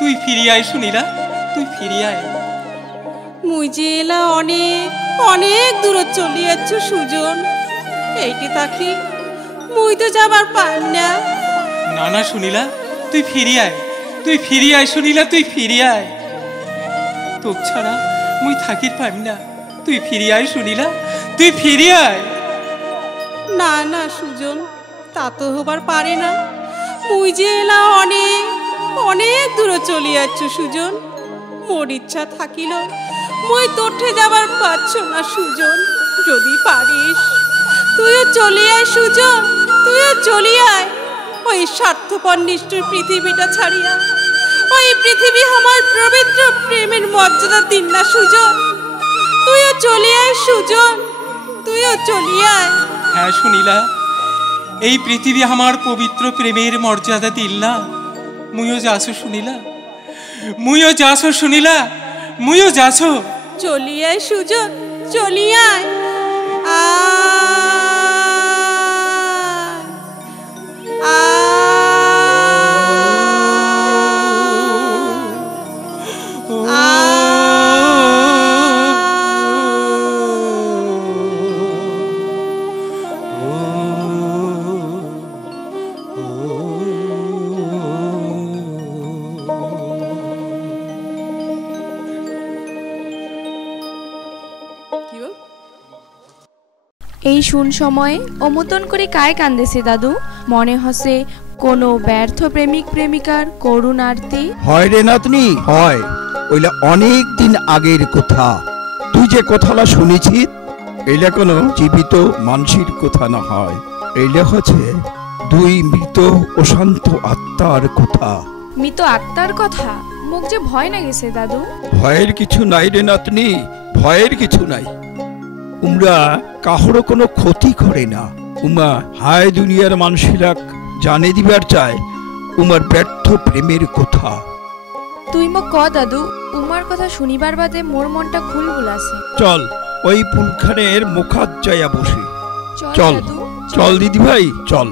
তুই ফিরিয়ে আয় সুনীলা, তুই ফিরিয়ে আয়। মুই যে এলা অনেক অনেক দূরে চলে যাচ্ছ সুজন, এইটি থাকি মুই তো যাবার পাই না। না না সুনীলা, তুই ফিরিয়ে আয়, তুই ফিরিয়ে আয় সুনীলা, তুই ফিরিয়ে আয়। তোর ছাড়া মুই থাকির পাই না, তুই ফিরিয়ে আয় সুনীলা, তুই ফিরিয়ে আয়। না না সুজন, তা তো হবার পারে না। মুই যে এলা অনেক অনেক দূরে চলে যাচ্ছ সুজন, মোর ইচ্ছা থাকিল মুই তোঠে যাবার পাচ্ছ না সুজন। যদি পারিস তুইও চলে আয় সুজন, তুইও চলে আয়। ওই স্বার্থপর নিষ্ঠুর পৃথিবীটা ছাড়িয়া, ওই পৃথিবী আমার পবিত্র প্রেমের মর্যাদা দিন না সুজন। তুইও চলে আয় সুজন, তুইও চলে আয়। হ্যাঁ সুনীলা, এই পৃথিবী আমার পবিত্র প্রেমের মর্যাদা দিল না। মুইও যাছো সুনীলা, মুইও যাছো সুনীলা, মুইও যাছো। চলে আয় সুজন, চলে আয়। এই শুন সময়ে অমতন করে কায় কান্দেছে দাদু? মনে হসে কোনো ব্যর্থ প্রেমিক প্রেমিকার করুণ আরতি। হয় রে নাতনি, হয়। ওইলা অনেক দিন আগের কথা। তুই যে কথাটা শুনেছি, এইলা কোনো জীবিত মানুষের কথা না হয়, এইলা হচ্ছে দুই মৃত অশান্ত আত্মার কথা। মৃত আত্মার কথা? মুখ যে ভয় না গেছে দাদু। ভয়ের কিছু নাই রে নাতনি, ভয়ের কিছু নাই। উমরা কাহরও কোনো ক্ষতি করে না। উমা হায় দুনিয়ার মানুষেরা জানে দিবার চায় উমার ব্যর্থ প্রেমের কথা। তুই মো ক দাদু, উমার কথা শুনিবার বাদে মোর মনটা খুলবুল আছে। চল ওই পুলখানের মুখাত যাইয়া বসে। চল দাদু, চল দিদি ভাই, চল।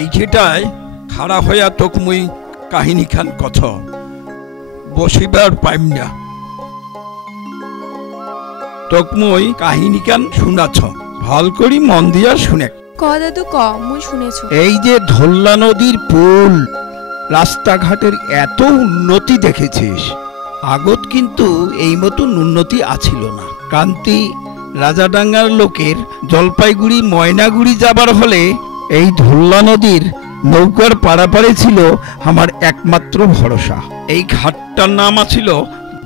এই যেটাই খাড়া হইয়া তোক মুই কাহিনী খান কথা বসিবার পাইম না। তোক মুই কাহিনী খান শুনাছ, ভাল করি মন দিয়া শুনে। ক দাদু ক, মুই শুনেছো। এই যে ধল্লা নদীর পুল, রাস্তাঘাটের এত উন্নতি দেখেছিস। আগত কিন্তু এই মতন উন্নতি আছিল না। কান্তি রাজাডাঙ্গার লোকের জলপাইগুড়ি ময়নাগুড়ি যাবার হলে এই ধল্লা নদীর নৌকার পারাপারে ছিল আমার একমাত্র ভরসা। এই ঘাটটার নাম ছিল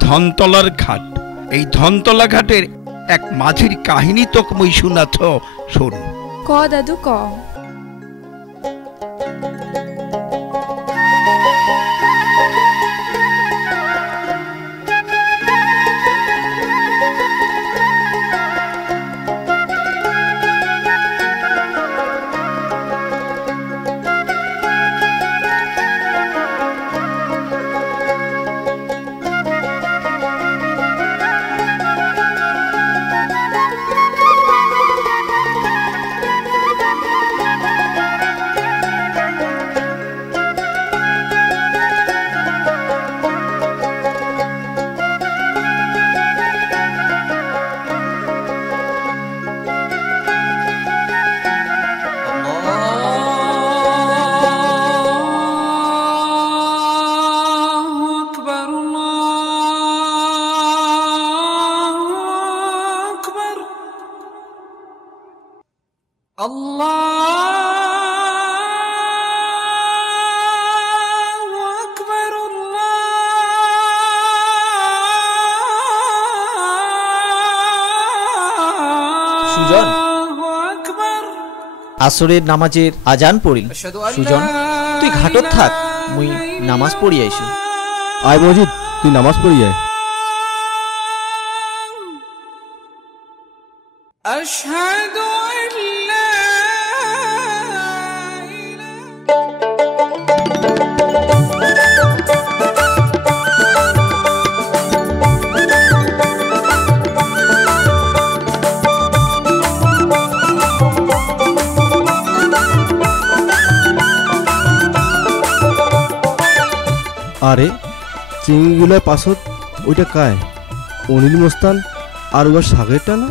ধনতলার ঘাট। এই ধনতলা ঘাটের এক মাঝির কাহিনী তোক মুই শুনাছ, শোন। ক দাদু ক। সুজন, আসরের নামাজের আজান পড়িল। সুজন, তুই ঘাটত থাক, মুই নামাজ পড়ি আইসু। আয় মজিদ, তুই নামাজ পড়ি আয়। আশহাদু আল্লা আরে চিংড়িগুলোর পাশত ওইটা কায়? অনিল মোস্তান আর ওর সাগেরটা না?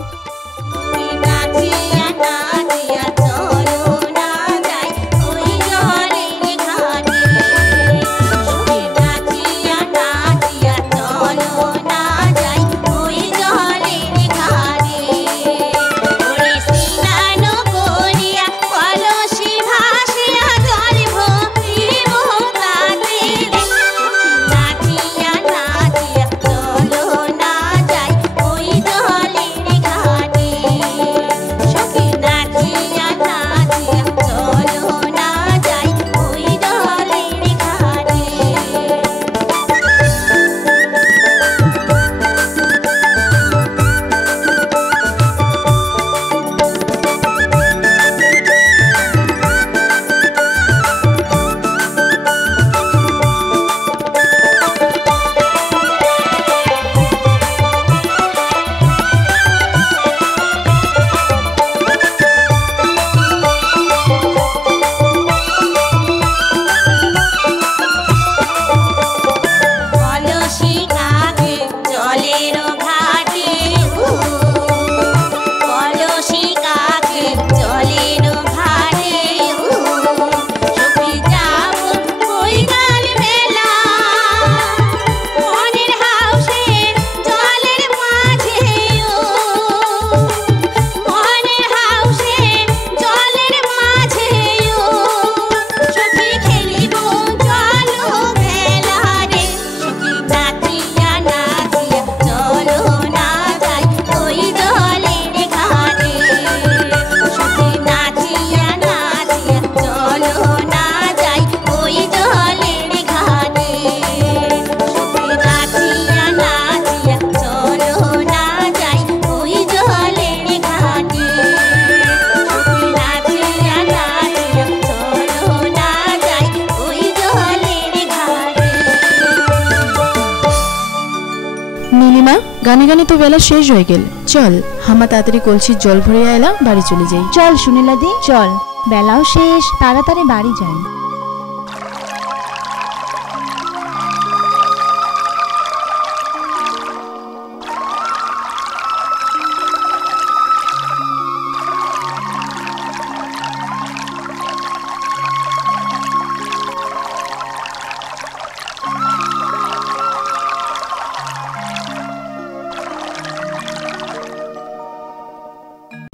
গানে গানে তো বেলা শেষ হয়ে গেল, চল হামা তাড়াতাড়ি কলসির জল ভরিয়া এলা, বাড়ি চলে যাই। চল সুনীলা দি, চল, বেলাও শেষ, তাড়াতাড়ি বাড়ি যাই।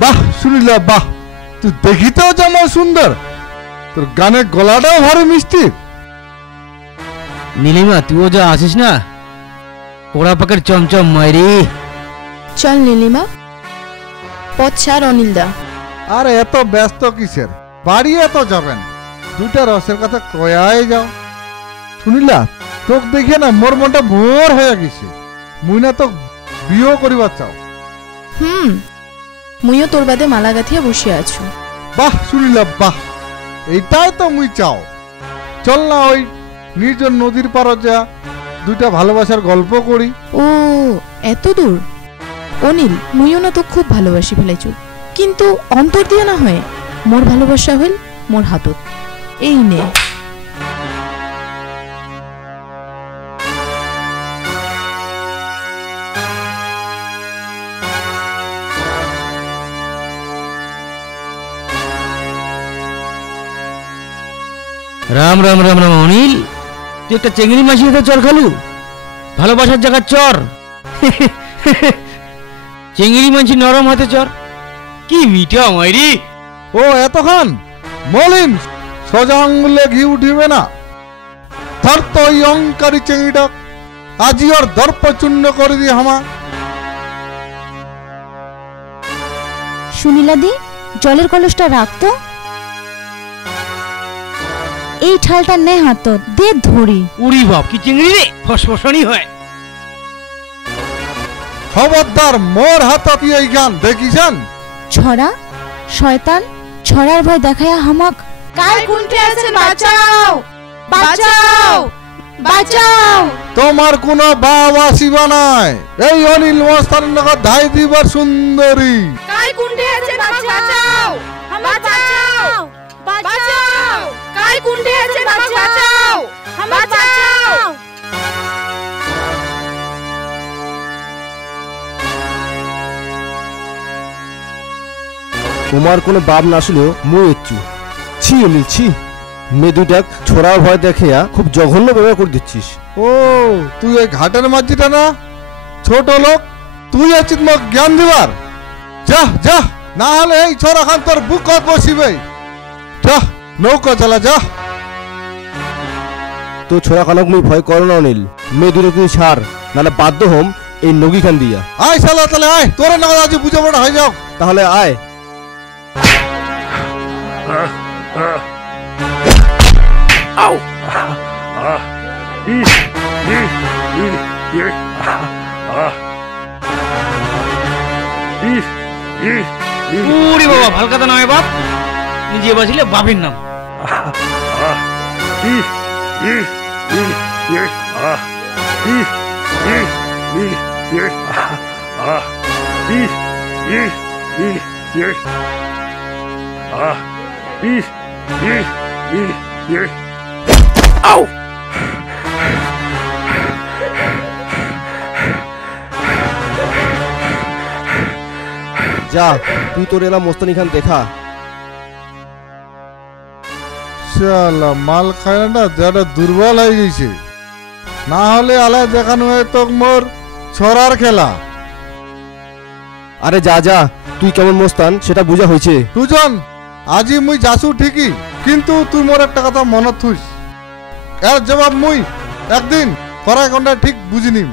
বাহ সুনীলা বাহ, তুই দেখিতেও যেমন সুন্দর, তোর গানের গলাটাও ভারী মিষ্টি। নীলিমা তুইও যা আসিস না, পোড়া পাকের চমচম মাইরি। চল নীলিমা, পথ ছাড় অনিলদা। আর এত ব্যস্ত কিসের, বাড়ি এত যাবেন, দুইটা রসের কথা কয়াই যাও। সুনীলা তোক দেখে না মোর মনটা ভোর হয়ে গেছে, মুই না তোক বিয়ে করিবার চাও। মুইও তোর বাদে মালা গাথিয়া বসে আছো। বাহ সুনীলা বাহ, এইটাই তো মুই চাও। চল না ওই নির্জন নদীর পাড়ে যা, দুইটা ভালোবাসার গল্প করি। ও এত দূর? অনিল মুইও না তো খুব ভালোবাসি ফেলাইছু, কিন্তু অন্তর দিয়ে না হয় মোর ভালোবাসা হইল মোর হাতত। এই নে। রাম রাম রাম রাম অনিল, তুই একটা চেংড়ি মাছি তো চর খালু, ভালোবাসার জায়গার চর। চেংড়ি মাছি নরম হাতে চর, কি মিঠা মাইরি। ও এতক্ষণ মলিন, সোজা আঙ্গুলে ঘি উঠিবে না। ধর তো ওই অঙ্কারী চেংড়িটা, আজি ওর দর্প চূর্ণ করে দি হামা। সুনীলা দি, জলের কলসটা রাখতো। এই ঠালটা নে হাতত দে ধরি। উড়ি বাপ কি চিংড়ি রে, ফসফসানি হয়। খবরদার মোর হাতত এই গান দেখিছেন? ছড়া শয়তান, ছড়ার ভয় দেখায়া হামাক। কাল কুন্ঠে আছে, বাঁচাও বাঁচাও বাঁচাও। তোমার কোনো বাপ আসিবা নাই, এই অনিল মস্তানের নগর ধাই দিবার সুন্দরী। কাল কুন্ঠে আছে, বাঁচাও বাঁচাও বাঁচাও। কাল কুন্ঠে আছে, বাঁচাও বাঁচাও। তোমার কোনো বাপ না আসলেও মুই এচ্ছু। ছি অনিল ছি, মেয়ে দুটাক ছোড়ার ভয় দেখিয়া খুব জঘন্য ব্যবহার করে দিচ্ছিস। ও তুই এই ঘাটের মাঝিটা না, ছোট লোক, তুই আছিস মোক জ্ঞান দিবার? যা যা, না হলে এই ছোড়া খান তোর বুক বসিবে। যা নৌকা চালা যা। তো ছোড়া খানক মুই ভয় করো না অনিল, মেয়ে দুটো তুই ছাড়, নাহলে বাধ্য হম এই নগী খান দিয়া। আয় শালা, তাহলে আয়, তোর না আজ বুঝে পড়া হয়ে যাও। তাহলে আয়। উড়ি বাবা, ভাল কথা নয় বাপ, নিজে বাঁচিলে বাপের নাম। যা তুই তোর এলা মোস্তানি খান দেখা। শালা মাল খায় না, যারা দুর্বল হয়ে গেছে, না হলে আলায় দেখানো হয় তো মোর ছড়ার খেলা। আরে যা যা, তুই কেমন মোস্তান সেটা বোঝা হয়েছে। সুজন, আজি মুই যাসু ঠিকই, কিন্তু তুই মোর একটা কথা মনত থুস, এর জবাব মুই একদিন করাই ঘন্টা ঠিক বুঝিনিম।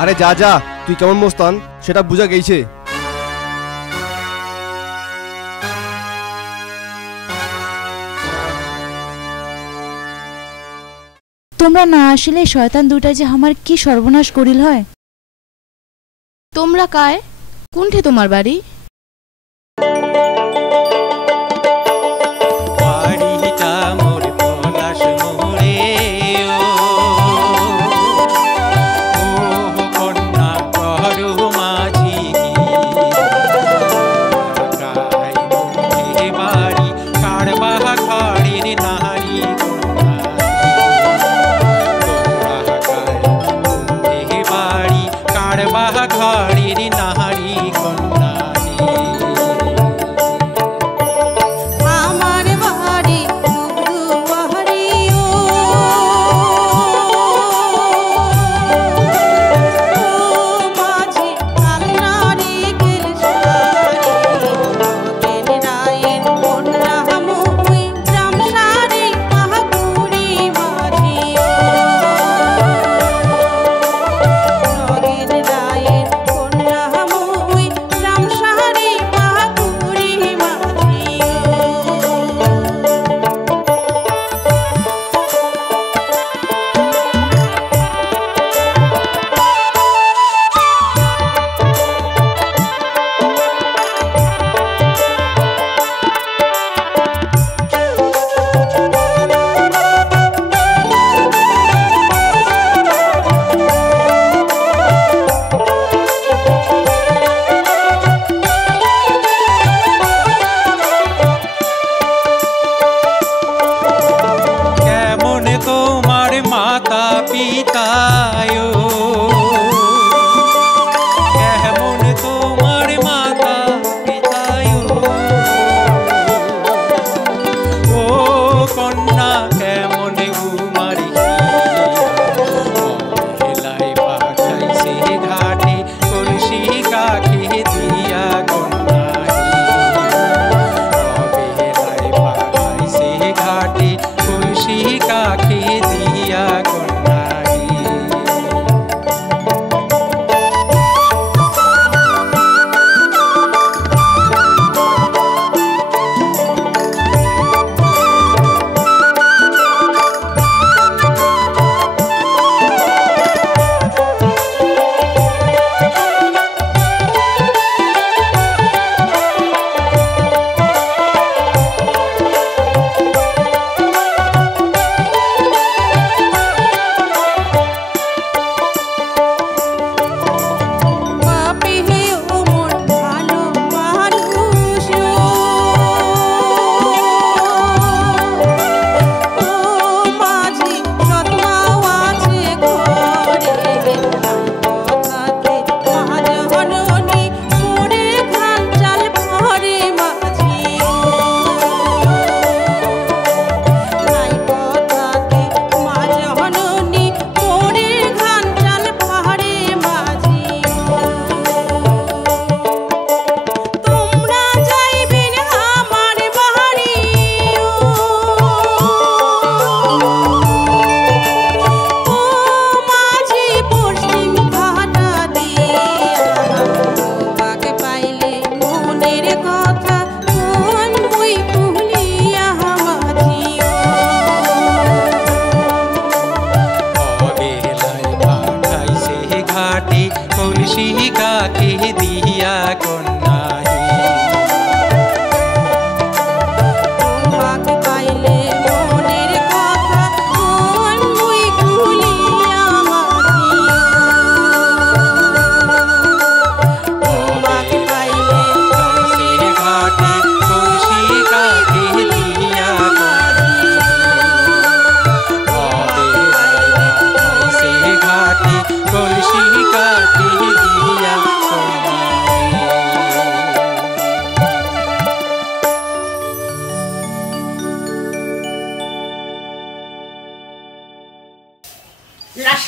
আরে যা যা, তুই কেমন মোস্তান সেটা বোঝা গেছে। তোমরা না আসলে শয়তান দুটা যে আমার কি সর্বনাশ করিল হয়। তোমরা কায়? কোনঠে তোমার বাড়ি? বাড়িটা মোর পলাশ মোরে, ও কন্যা করো মাঝি, বাড়ি কারবা ঘরের নারী কন্যা, বাড়ি কারবা ঘরের নারী কন্যা।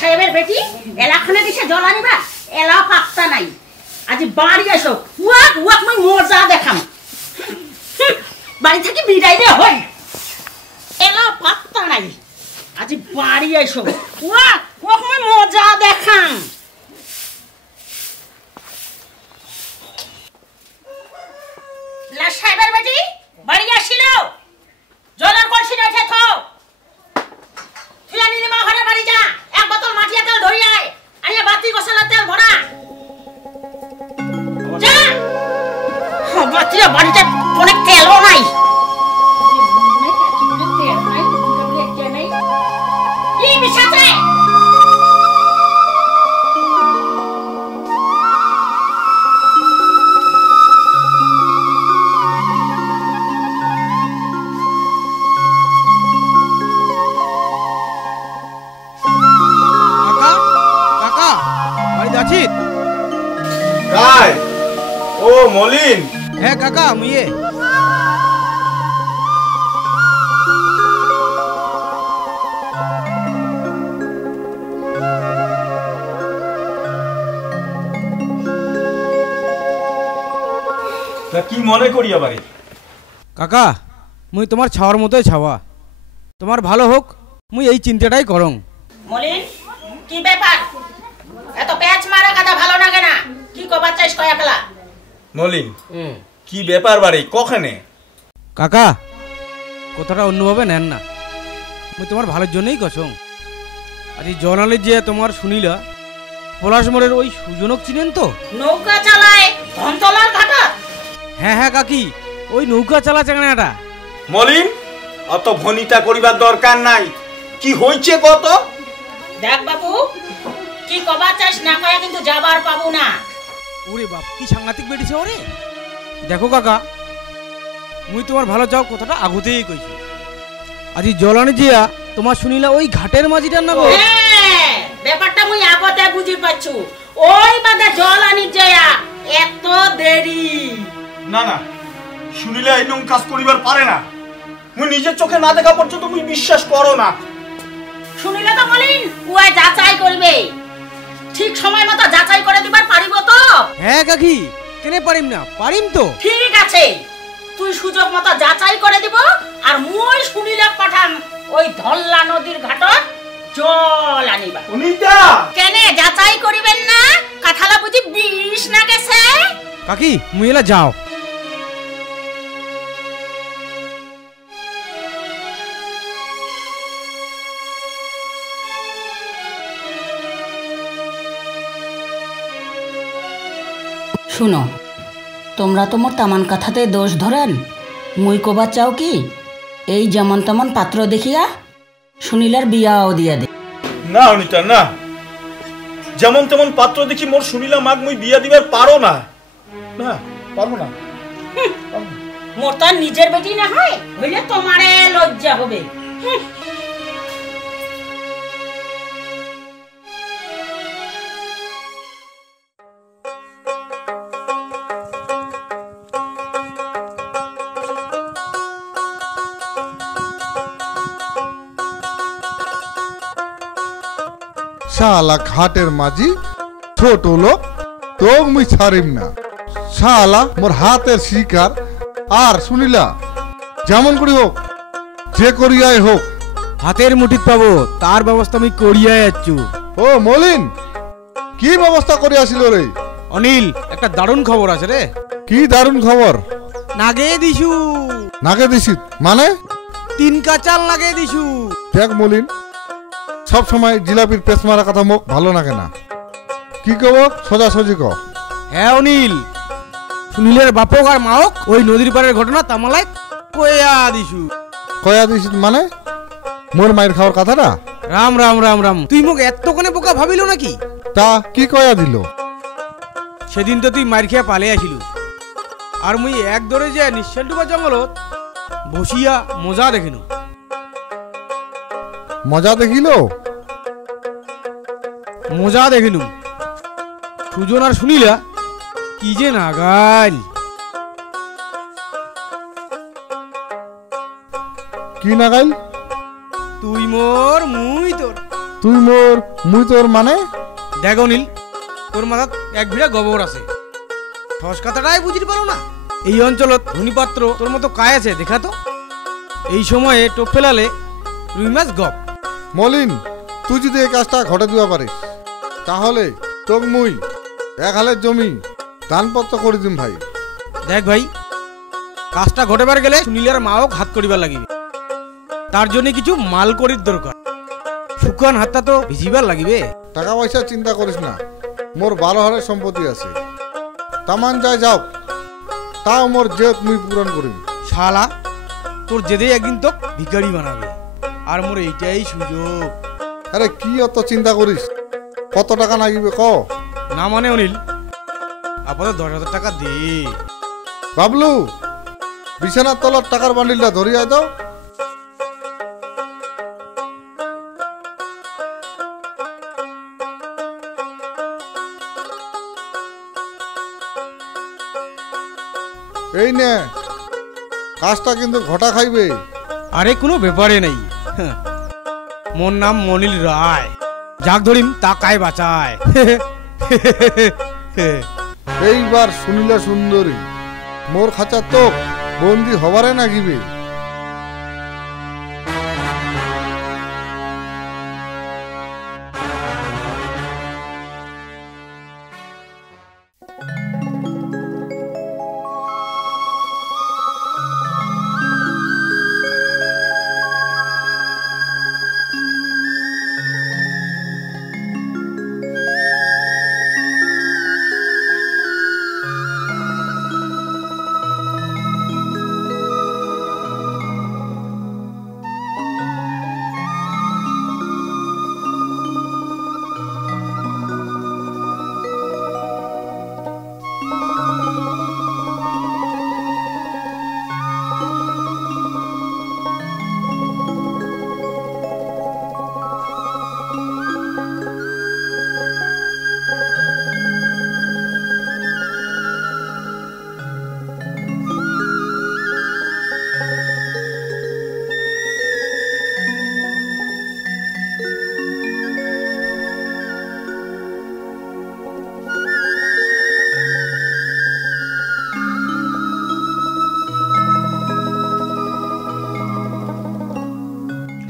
সাহেবের বেটি এলাখানে দিছে জল আনিবা এলা পাত্তা নাই আজি বাড়ি এসো ওয়াক ওয়াক মই মজা দেখাম বাড়ি থেকে বিদায় দে হই এলা পাত্তা নাই আজি বাড়ি এসো ওয়াক ওয়াক মই মজা দেখাম লা সাহেবের বেটি বাড়ি আসিল জলের কলসি রেখে থাও তুই নীলিমা ঘরে বাড়ি যা এক বোতল মাটিয়া তেল ধরি আয় আরে বাতি গোসলা তেল ভরা যা বাতিরা বাড়িতে অনেক তেলও নাই কি বিশাতে ও মলিন হ্যাঁ কাকা মুইয়ে তা কি মনে করি আবার কাকা মুই তোমার ছাওয়ার মতোই ছাওয়া তোমার ভালো হোক মুই এই চিন্তাটাই করং মলিন কি ব্যাপার এত প্যাচ মারা কথা ভালো লাগে না কি কবার চাইস কয়া ফেলা মলিন কি ব্যাপার বাড়ি কখানে কাকা কথাটা অন্যভাবে নেন না মুই তোমার ভালোর জন্যই কসং আর এই জনালে যে তোমার শুনিলা পলাশমোড়ের ওই সুজনক চিনেন তো নৌকা চালায় ধনতলার ঘাটা হ্যাঁ হ্যাঁ কাকি ওই নৌকা চালা চাঙাটা মলিন অত ভনিতা করিবার দরকার নাই কি হইছে কত দেখ বাবু কি কবার চাইস না কয়া কিন্তু যাবার পাবো না ওরে বাপ কি সাংঘাতিক বেড়েছে ওরে দেখো কাকা মুই তোমার ভালো চাও কথাটা আগুতেই কইছি আজি জলানি জিয়া তোমার শুনিলা ওই ঘাটের মাঝিটার না গো হ্যাঁ ব্যাপারটা মুই আগতে বুঝি পাচ্ছু ওই বাদে জল আনি যায় এত দেরি না না শুনিলে এরকম কাজ করিবার পারে না মুই নিজের চোখে না দেখা পর্যন্ত মুই বিশ্বাস করো না শুনিলে তো বলিন উয়া যাচাই করবে ঠিক সময় মতো যাচাই করে দিবার পারিব তো হ্যাঁ কাকি কেনে পারিম না পারিম তো ঠিক আছে তুই সুযোগ মতো যাচাই করে দিব আর মুই শুনিলে পাঠাম ওই ধল্লা নদীর ঘাটত জল আনিবা অনিতা কেনে যাচাই করিবেন না কাঠালা বুঝি বিষ না গেছে কাকি মুই এলা যাও শুনো তোমরা তো মোর তামান কথাতে দোষ ধরেন মুই কবার চাও কি এই যেমন তেমন পাত্র দেখিয়া সুনীলার বিয়াও দিয়া দে না অনিতা না যেমন তেমন পাত্র দেখি মোর শুনিলা মাগ মুই বিয়া দিবার পারো না না পারবো না মোর তো নিজের বেটি না হয় হইলে তোমারে লজ্জা হবে শালা ঘাটের মাঝি ছোট লোক তো মুই ছাড়িম না শালা মোর হাতের শিকার আর শুনিলা যেমন করি হোক যে করিয়াই হোক হাতের মুঠিত পাবো তার ব্যবস্থা আমি করিয়াই আছু ও মলিন কি ব্যবস্থা করিয়াছিল রে অনিল একটা দারুণ খবর আছে রে কি দারুণ খবর নাগে দিছু নাগে দিছিস মানে 3 কাচাল নাগে দিছু দেখ মলিন সব সময় জিলাপির পেছ মারা কথা মুখ ভালো লাগে না কি কব সোজাসুজি ক হ্যাঁ অনিল সুনীলের বাপক আর মাওক ওই নদীর পাড়ের ঘটনা তামালাই কয়া দিছু কয়া দিছিস মানে মোর মায়ের খাওয়ার কথাটা রাম রাম রাম রাম তুই মোক এতক্ষণে বোকা ভাবিল নাকি তা কি কয়া দিল সেদিন তো তুই মার খেয়ে পালে আসিল আর মুই এক দরে যে নিশ্চল ডুবা জঙ্গলত বসিয়া মজা দেখিনু মজা দেখিল মজা দেখিনু সুজন আর শুনিলা কি যে নাগাল কি নাগাইল তুই মোর মুই তোর তুই মোর মুই তোর মানে? দেখ অনিল, তোর মাথাত এক ভিড়া গোবর আছে, সস কথাটাই বুঝতে পারো না। এই অঞ্চলত ধনীপাত্র তোর মতো কায় আছে দেখা তো। এই সময়ে টোপ ফেলালে রুই মাছ গপ। মলিন, তুই যদি এই কাজটা ঘটে দিবা পারিস তাহলে তোক মুই 1 হালের জমি দানপত্র করে দিম ভাই। দেখ ভাই, কাজটা ঘটেবার গেলে সুনীলের মাও হাত করিবার লাগিবে, তার জন্য কিছু মাল করির দরকার। শুকান হাতটা তো ভিজিবার লাগিবে। টাকা পয়সা চিন্তা করিস না, মোর 12 হালের সম্পত্তি আছে, তামান যায় যাও, তাও মোর জেদ মুই পূরণ করিম। শালা, তোর জেদেই একদিন তো ভিখারি বানাবে, আর মোর এইটাই সুযোগ। আরে কি অত চিন্তা করিস, কত টাকা লাগিবে ক? না মানে অনিল, আপাতত 10,000 টাকা দে। বাবলু, বিছানার তলার টাকার বান্ডিলটা ধরিয়া দাও। এই নে, কাজটা কিন্তু ঘটা খাইবে। আরে কোনো ব্যাপারে নেই, মোর নাম মনিল রায়, যাক ধরিম তা কায় বাঁচায়। এইবার শুনিলে সুন্দরী, মোর খাঁচা তো বন্দি হবারে নাগিবে।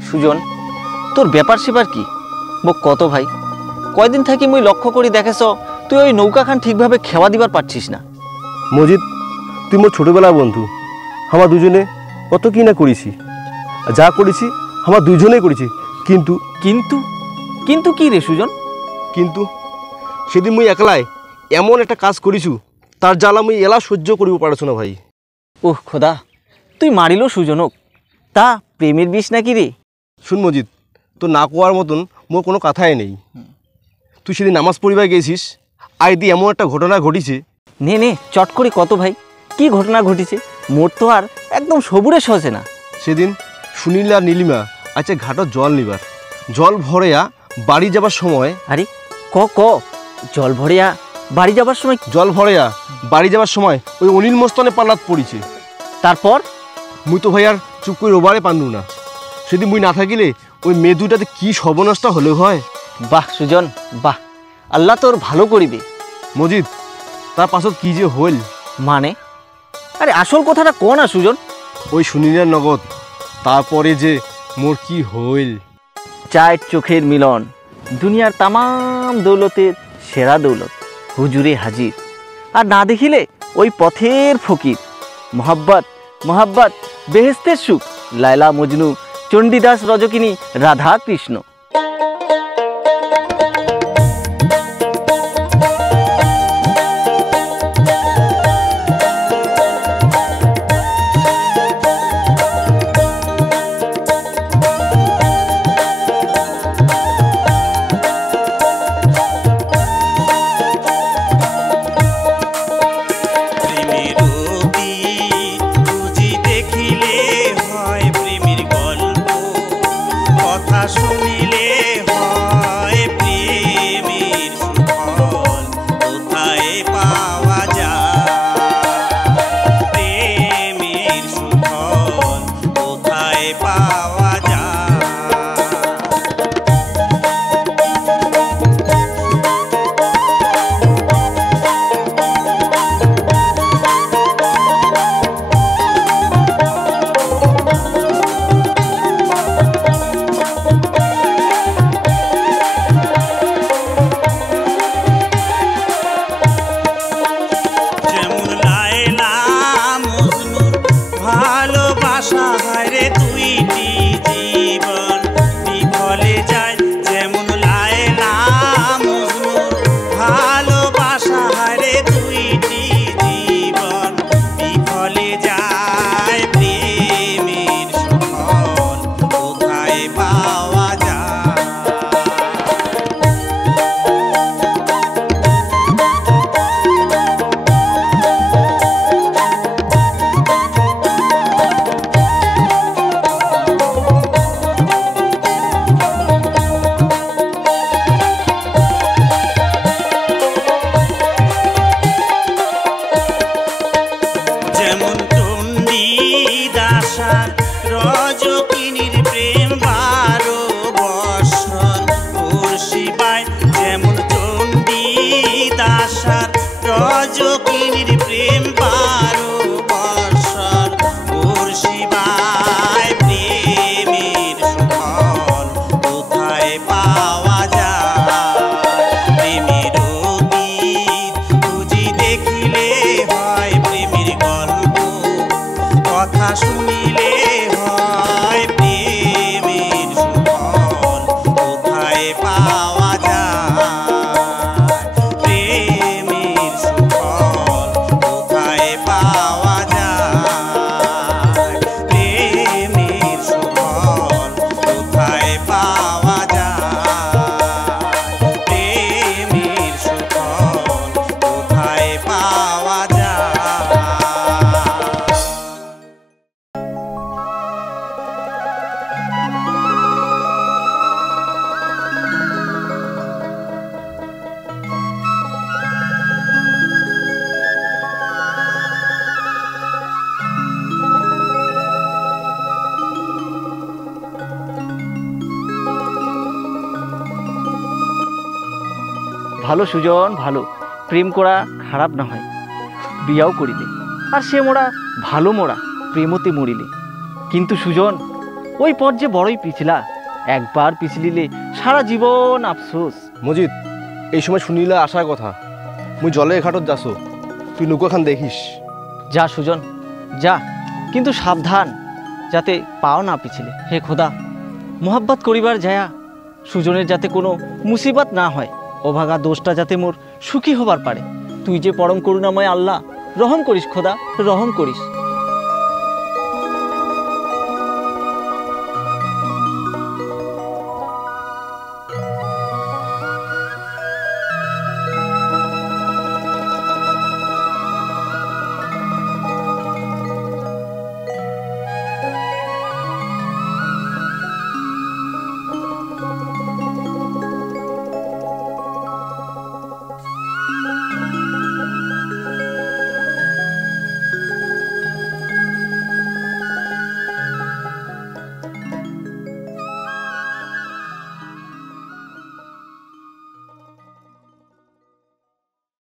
সুজন, তোর ব্যাপার সেবার কি মোক কত ভাই? কয়দিন থাকি মুই লক্ষ্য করি দেখেছ তুই ওই নৌকাখান ঠিকভাবে খেওয়া দিবার পারছিস না। মজিদ, তুই মোর ছোটবেলার বন্ধু, আমরা দুজনে কত কি না করেছি, যা করেছি আমরা দুজনেই করেছি। কিন্তু কিন্তু কিন্তু কি রে সুজন? কিন্তু সেদিন মুই একলাই এমন একটা কাজ করিছু, তার জ্বালা মুই এলা সহ্য করিব পারছ না ভাই। ওহ খোদা, তুই মারিল সুজনক, তা প্রেমের বিষ নাকি রে? শুন মজিদ, তোর না কোয়ার মতন মোর কোনো কথাই নেই। তুই সেদিন নামাজ পড়িবার গেছিস, আইদি এমন একটা ঘটনা ঘটিছে। নে নে চট করে কত ভাই, কি ঘটনা ঘটিছে? মোর তো আর একদম সবুরে সজে না। সেদিন সুনীল আর নীলিমা আচ্ছা ঘাটত জল নিবার, জল ভরেয়া বাড়ি যাবার সময়। আরে ক ক জল ভরিয়া বাড়ি যাবার সময়? জল ভরেয়া বাড়ি যাবার সময় ওই অনিল মস্তানে পাল্লাত পড়িছে। তারপর মুই তো ভাই আর চুপ করে রোবারে পান্নু না। সেদিন মুই না থাকিলে ওই মেয়ে দুটাতে কি সর্বনাশটা হলে হয়। বাহ সুজন বাহ, আল্লাহ তোর ভালো করিবে। মজিদ, তার পাছত কি যে হইল? মানে আরে আসল কথাটা ক না সুজন। ওই সুনীলের নগদ, তারপরে যে মোর কি হইল। চার চোখের মিলন, দুনিয়ার তামাম দৌলতের সেরা দৌলত হুজুরে হাজির, আর না দেখিলে ওই পথের ফকির। মোহাব্বত মোহাব্বত বেহেস্তের সুখ, লায়লা মজনু, চণ্ডীদাস রজকিনী, রাধা কৃষ্ণ। ভালোবাসা হায় রে দুইটি জীবন বিফলে যায় যেমন লায়লা মজনুর ভালোবাসা হায় রে দুইটি জীবন বিফলে যায় প্রেমের সুফল কোথায় পাওয়া যায় যেমন টন্ডি দাসার রজকিনীর প্রেম 12 বৎসর পড়শিবায় যেমন টন্ডি দাসার রজকিনীর প্রেম 12 বৎসর পড়শিবায় প্রেমের সুফল কোথায় পাওয়া যায় প্রেমের অতীত খুঁজি দেখিলে হয় প্রেমের গল্প কথা শুনিলে হয় প্রেমের সুফল কোথায় পাওয়া যায় প্রেমের সুফল কোথায় পাওয়া যায় প্রেমের সুফল কোথায় পাওয়া যায় প্রেমের সুফল কোথায় পাওয়া যায় ভালো সুজন ভালো, প্রেম করা খারাপ না হয়, বিয়াও করিলে আর সে মোরা ভালো মোরা প্রেমতে মরিলে। কিন্তু সুজন ওই পথ যে বড়ই পিছলা, একবার পিছলিলে সারা জীবন আফসোস। মজিদ, এই সময় শুনিলে আসার কথা, মুই জলের ঘাটত যাসো, তুই নৌকাখান দেখিস। যা সুজন যা, কিন্তু সাবধান যাতে পাও না পিছলে। হে খোদা, মোহাব্বত করিবার যায়া সুজনের যাতে কোনো মুসিবত না হয়, অভাগা দোষটা যাতে মোর সুখী হবার পারে। তুই যে পরম করুণাময় আল্লাহ, রহম করিস খোদা, রহম করিস।